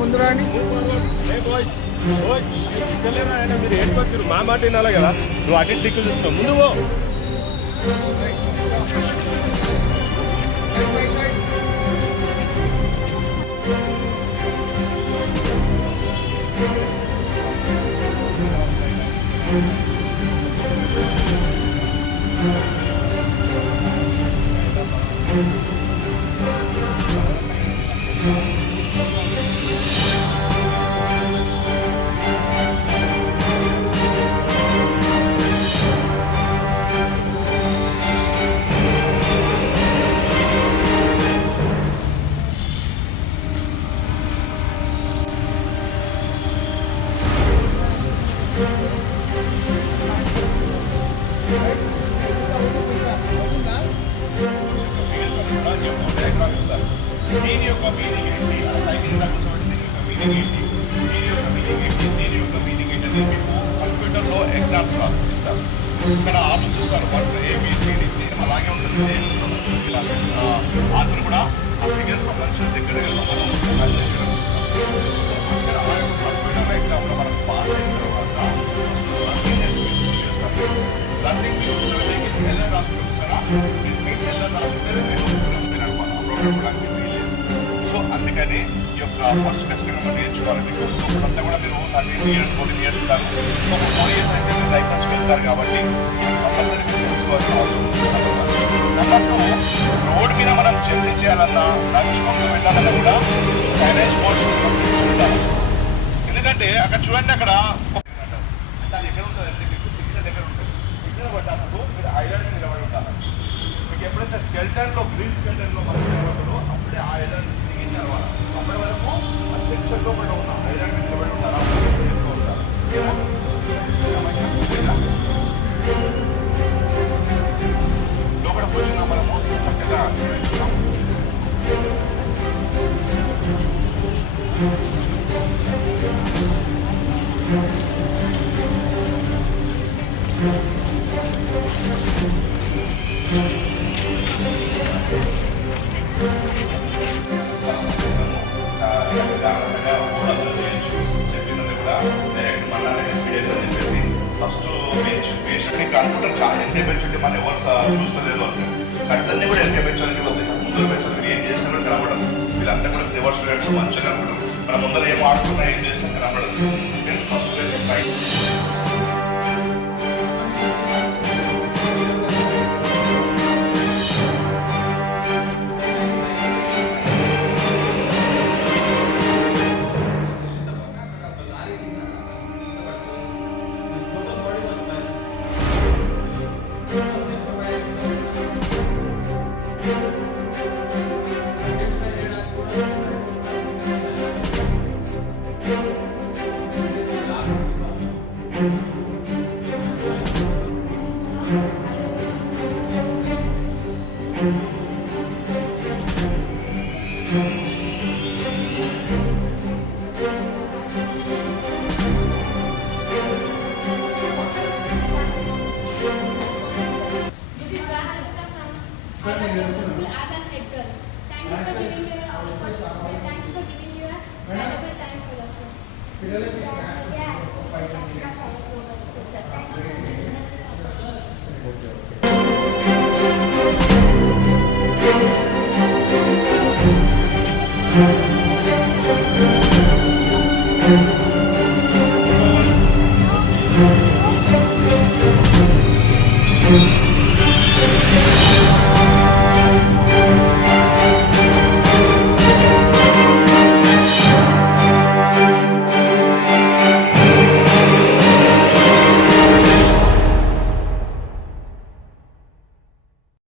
ముందురా అండి. ఆయన మీరు ఏడుకొచ్చారు, మా మాట వినాలి కదా. నువ్వు అటు దిక్కులు చూస్తున్నావు, ముందు పో. దీని యొక్క మీనింగ్ ఏంటి, సైకిల్ కూర్చోబెట్టి దీని యొక్క మీనింగ్ ఏంటి, దీని యొక్క మీనింగ్ ఏంటి, దీని యొక్క మీనింగ్ ఏంటి అనేది మీకు కంప్యూటర్లో ఎగ్జామ్స్ రాసిస్తారు. ఇక్కడ ఆప్షన్ చూస్తారు, వన్ ఏబిసిడిసి అలాగే ఉంటుంది. ఆన్సర్ కూడా ఆ ఫిగర్ సంబంధించిన దగ్గర కంప్యూటర్ ఎగ్జామ్లో మనం పాస్ అయిన తర్వాత రన్నింగ్ ఎలా రాసుకుంటారా, ఎలా రాసుకుంటారా సో అందుకని ఈ యొక్క ఫస్ట్ ఖచ్చితంగా నేర్చుకోవాలి. మీకు అంతా కూడా మీరు 13 years 14 years ఉంటారు. ఒక 4 years అంటే మీరు లైసెన్స్ వెళ్తారు కాబట్టి కంపల్సరీ తెలుసుకోవాల్సిన అవసరం ఉంది. నెంబర్ 2, రోడ్ మీద మనం జర్నీ చేయాలన్నా నడుచుకుంటూ వెళ్ళాలన్నా కూడా సైనేజ్ బోర్డ్స్ ఉండాలి. ఎందుకంటే అక్కడ చూడండి, అక్కడ దాని ఎక్కడ ఉంటుంది, సిగ్నల్ దగ్గర ఉంటుంది. సిగ్నల్ పడ్డప్పుడు మీరు ఐలాండ్ నిలబడి ఉండాలి. మీకు ఎప్పుడైతే స్కెల్టన్లో గ్రీన్ స్కెల్టన్లో మనం నిలబడతారో అప్పుడే ఆ ఐలాండ్ దిగి నిలవాలి. అప్పటి వరకు ఆ సెక్షన్ లోపల ఉన్న ఐలాండ్ నిలబడి ఉంటారు. లోపల కూర్చున్నా మనము చక్కగా నేర్చుకున్నాం. చెప్పినది కూడా డైరెక్ట్ మన చెప్పి ఫస్ట్ పేషెంట్ని కనుక్కుంటారు. చాలా ఎంత పెంచుంటే మన ఎవరు చూస్తలేదు అంటే కట్టన్ని కూడా ఎంత పెంచాలని వస్తాయి. ముందర పెంచాలి, ఏం చేసినా కూడా కనబడదు. వీళ్ళంతా కూడా రివర్స్ స్టూడెంట్స్ మంచిగా కనబడరు. మన ముందర ఏం ఆడుతున్నా ఏం చేసినా కనబడదు. First right Thank you.